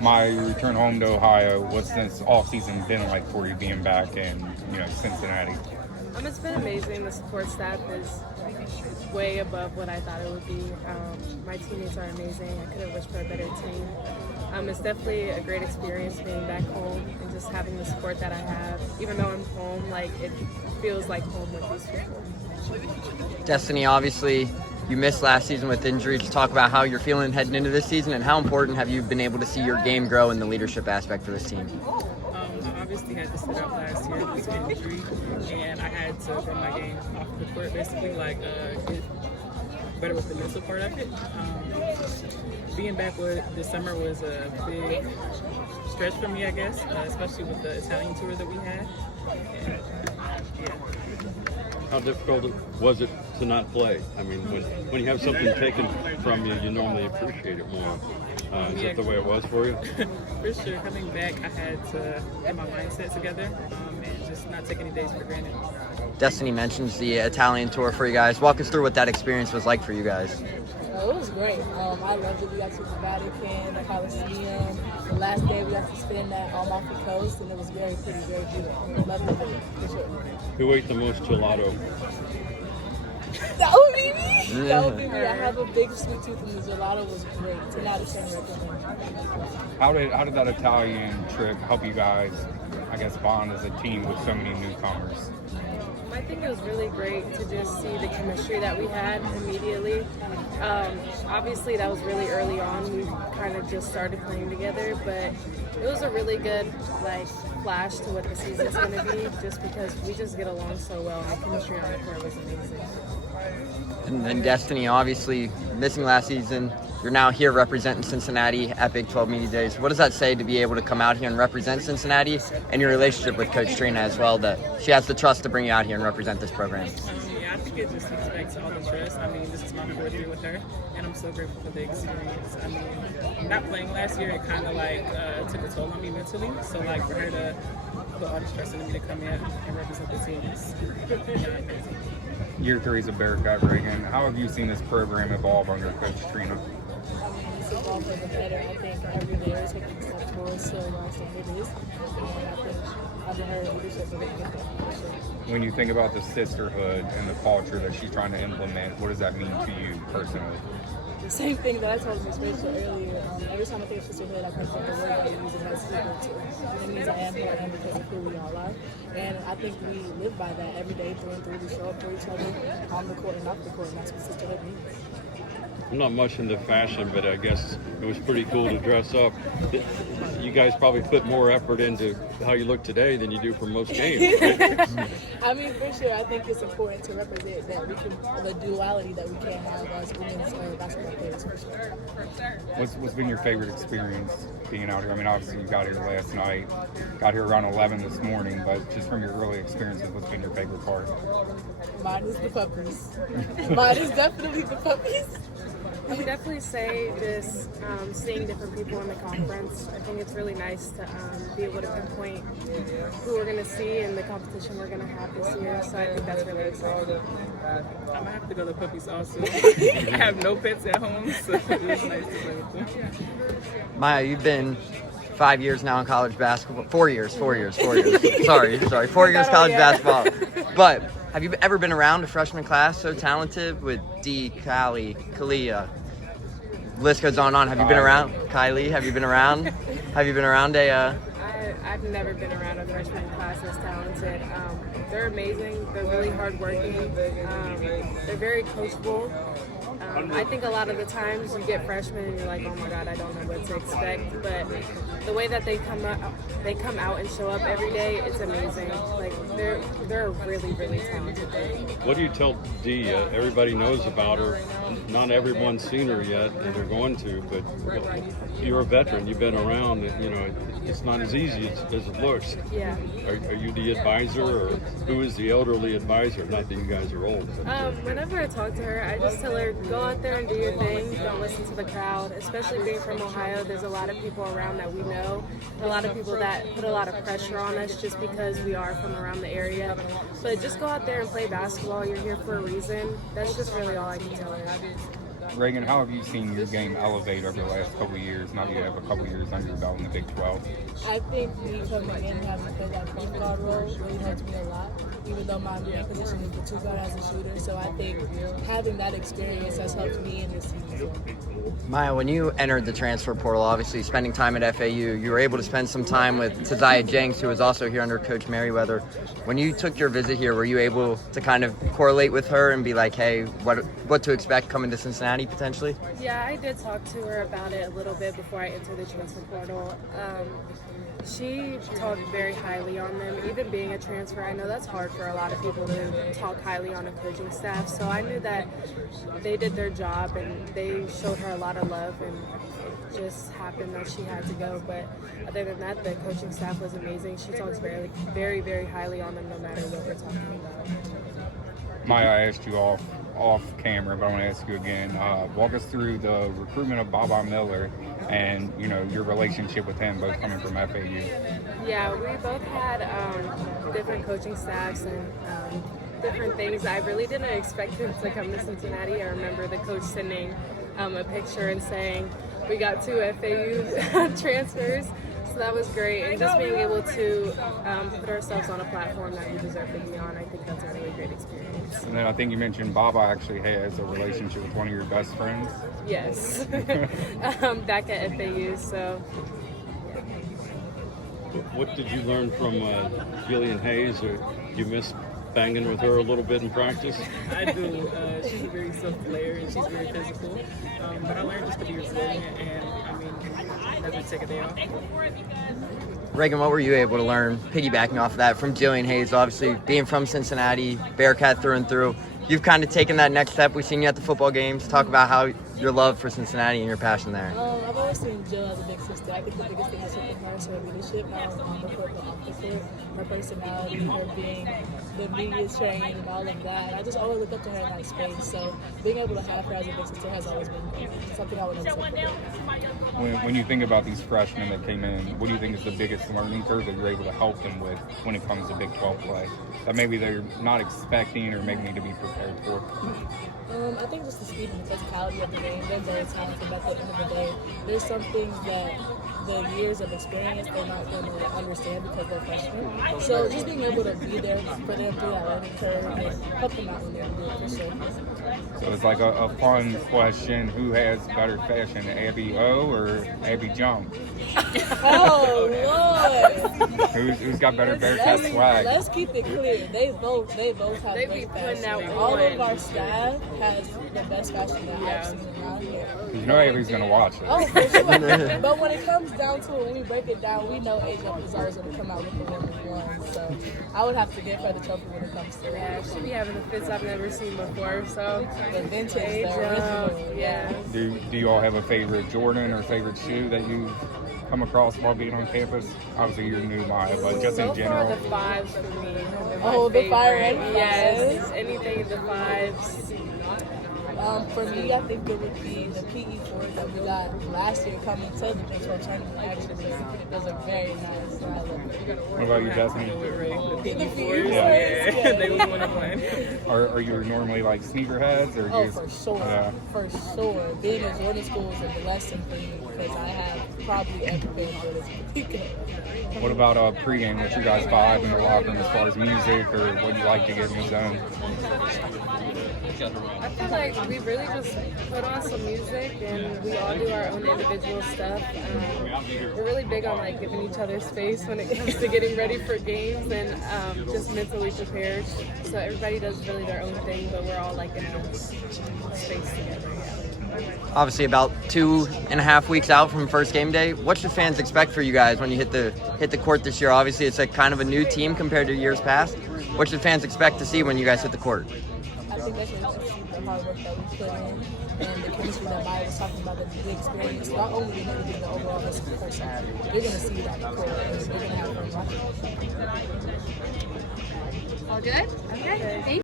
My return home to Ohio, what's this off season been like for you being back in Cincinnati? It's been amazing. The support staff is way above what I thought it would be. My teammates are amazing. I could have wished for a better team. It's definitely a great experience being back home and just having the support that I have. Even though I'm home, like it feels like home with these people. Destiny, obviously, you missed last season with injury. Just talk about how you're feeling heading into this season and how important have you been able to see your game grow in the leadership aspect for this team? I obviously had to sit out last year due to injury, and I had to bring my game off the court, basically, get better with the mental part of it. Being back this summer was a big stretch for me, I guess, especially with the Italian tour that we had. And, yeah. How difficult was it to not play? I mean, when you have something taken from you, you normally appreciate it more. Is that the way it was for you? For sure. Coming back, I had to get my mindset together and just not take any days for granted. Destiny mentions the Italian tour for you guys. Walk us through what that experience was like for you guys. It was great. I loved it. We got to the Vatican, the Colosseum. The last day we got to spend at Amalfi Coast, and it was very pretty, very beautiful. Loved it, for sure. Who ate the most gelato? That would be me. That would be me. I have a big sweet tooth, and the gelato was great. 10 out of 10 recommend. How did that Italian trip help you guys, I guess, bond as a team with so many newcomers? I think it was really great to just see the chemistry that we had immediately. Obviously, that was really early on. We kind of just started playing together, but it was a really good flash to what the season's going to be, just because we just get along so well. The chemistry on the court was amazing. And then Destiny, obviously missing last season. You're now here representing Cincinnati at Big 12 Media Days. What does that say to be able to come out here and represent Cincinnati and your relationship with Coach Trina as well, that she has the trust to bring you out here and represent this program? Yeah, I think it just speaks back to all the trust. I mean, this is my fourth year with her, and I'm so grateful for the experience. I mean, not playing last year, it kind of took a toll on me mentally. So for her to put all this trust into me to come in and represent the team is amazing. Year 3 is a Bearcat, Reagan. How have you seen this program evolve under Coach Trina? It's evolved for the better. I think every day we're taking a step towards so it is. And I think under her leadership, we're going to get there. When you think about the sisterhood and the culture that she's trying to implement, what does that mean to you personally? The same thing that I told Ms. Rachel earlier. Every time I think of sisterhood, I think of the word that we use in high school too. It means I am who I am because of who we all are. And I think we live by that every day through and through. We show up for each other on the court and off the court, and that's what sisterhood means. I'm not much into fashion, but I guess it was pretty cool to dress up. You guys probably put more effort into how you look today than you do for most games, right? I mean, for sure, I think it's important to represent that the duality that we can have as women's basketball players, for sure. What's been your favorite experience being out here? I mean, obviously you got here last night, got here around 11 this morning, but just from your early experiences, what's been your favorite part? Mine is the puppies. Mine is definitely the puppies. I would definitely say just seeing different people in the conference. I think it's really nice to be able to pinpoint who we're going to see in the competition we're going to have this year. So I think that's really exciting. I'm going to have to go to puppies also. I have no pets at home, so it was nice to play with them. Mya, you've been 5 years now in college basketball. 4 years. Sorry, 4 years college basketball. But have you ever been around a freshman class so talented with Dee, Callie, Kalia? List goes on and on. Have you been around? Kylie, have you been around? Have you been around I've never been around a freshman class as talented. They're amazing. They're really hardworking. They're very coachable. I think a lot of the times you get freshmen and you're like, oh my God, I don't know what to expect. But the way that they come out and show up every day, it's amazing. They're a really, really talented team. What do you tell Dee? Everybody knows about her. Not everyone's seen her yet, and they're going to. But you're a veteran. You've been around. It's not as easy as it looks. Yeah. Are you the advisor, or who is the elderly advisor? Not that you guys are old. Whenever I talk to her, I just tell her, go out there and do your thing. Don't listen to the crowd. Especially being from Ohio, there's a lot of people around that we know. A lot of people that put a lot of pressure on us just because we are from around the area. But just go out there and play basketball. You're here for a reason. That's just really all I can tell her. Reagan, how have you seen your game elevate over the last couple of years? Now that you have a couple of years under your belt in the Big 12. I think me coming in having to play that point guard role really helped me a lot, even though my main position is the 2 guard as a shooter. So I think having that experience has helped me in this season. Mya, when you entered the transfer portal, obviously spending time at FAU, you were able to spend some time with Taziah Jenks, who was also here under Coach Merriweather. When you took your visit here, were you able to kind of correlate with her and be like, hey, what to expect coming to Cincinnati potentially? Yeah, I did talk to her about it a little bit before I entered the transfer portal. She talked very highly on them. Even being a transfer, I know that's hard for a lot of people to talk highly on a coaching staff. So I knew that they did their job and they showed her a lot of love, and it just happened that she had to go. But other than that, the coaching staff was amazing. She talks very, very, very highly on them no matter what we're talking about. Mya, I asked you off camera, but I want to ask you again. Walk us through the recruitment of Baba Miller and, you know, your relationship with him, both coming from FAU. Yeah, we both had different coaching staffs and different things. I really didn't expect him to come to Cincinnati. I remember the coach sending a picture and saying, we got 2 FAU transfers. So that was great, and just being able to put ourselves on a platform that we deserve to be on, I think that's a really great experience. And then I think you mentioned Baba actually has a relationship with one of your best friends. Yes, back at FAU, so. What did you learn from Jillian Hayes? Or you miss banging with her a little bit in practice? I do. She's a very tough player and she's very physical. But I learned just to be resilient and, never take a day off. Reagan, what were you able to learn, piggybacking off of that, from Jillian Hayes? Obviously, being from Cincinnati, Bearcat through and through, you've kind of taken that next step. We've seen you at the football games. Talk about how your love for Cincinnati and your passion there. I've always seen Jill as a big sister. I think the biggest thing I took from her is her leadership, not only on the court but off the court. Her personality, her being the media trained and all of that. I just always looked up to her in that space. So being able to have her as a big sister has always been something I would never say. When you think about these freshmen that came in, what do you think is the biggest learning curve that you're able to help them with when it comes to Big 12 play that maybe they're not expecting or maybe need to be prepared for? I think just the speed and the physicality of the game. They're very talented, but at the end of the day, there's some things that the years of experience they're not going to understand because they're freshmen. So just being able to be there for them through that learning curve and help them out when they're doing it for sure. So it's like a fun question: who has better fashion, Abby O or Abby Jump? Oh Lord! Who's got better Bearcat swag? Let's keep it clear. They both have They great be putting out fashion. All of one. our staff has the best fashion that I've seen around here. You know Abby's gonna watch it. Oh, for sure. But when it comes down to it, when we break it down, we know AJ is always going to come out with the women's one. So I would have to give her the trophy when it comes to it. Yeah, she be having the fits I've never seen before, so. The vintage, Age the original. up, yeah. Do you all have a favorite Jordan or favorite shoe that you've come across while being on campus? Obviously you're new, Mya, but just So in general. far, the 5s for me have been my Oh, the favorite. fire red Yes, fives. anything in the 5s. For me, I think it would be the PE4 that we got last year coming to the Big 12 tournament. Actually, those are very nice. So I love it. What about you, Destiny? The The PE4s, PE4s, yeah. They was one of one. Are you normally like sneakerheads or Oh, just, for sure. Yeah. For sure. Being in Jordan school is a blessing for me because I have probably every pair of Jordans you can. What about pregame? What you guys vibe in the locker room as far as music or what you like to get in the zone? I feel like we really just put on some music and we all do our own individual stuff. We're really big on like giving each other space when it comes to getting ready for games and just mentally prepared. So everybody does really their own thing, but we're all like in a space together. Yeah. Obviously, about 2.5 weeks out from first game day. What should fans expect for you guys when you hit the court this year? Obviously, it's a kind of a new team compared to years past. What should fans expect to see when you guys hit the court? I think that's just the hard work that we put in and the chemistry that Mya was talking about, the experience. Not only are you the overall support side, you're going to see that in the court and you're going to have fun watching. All good? Okay. Thank you.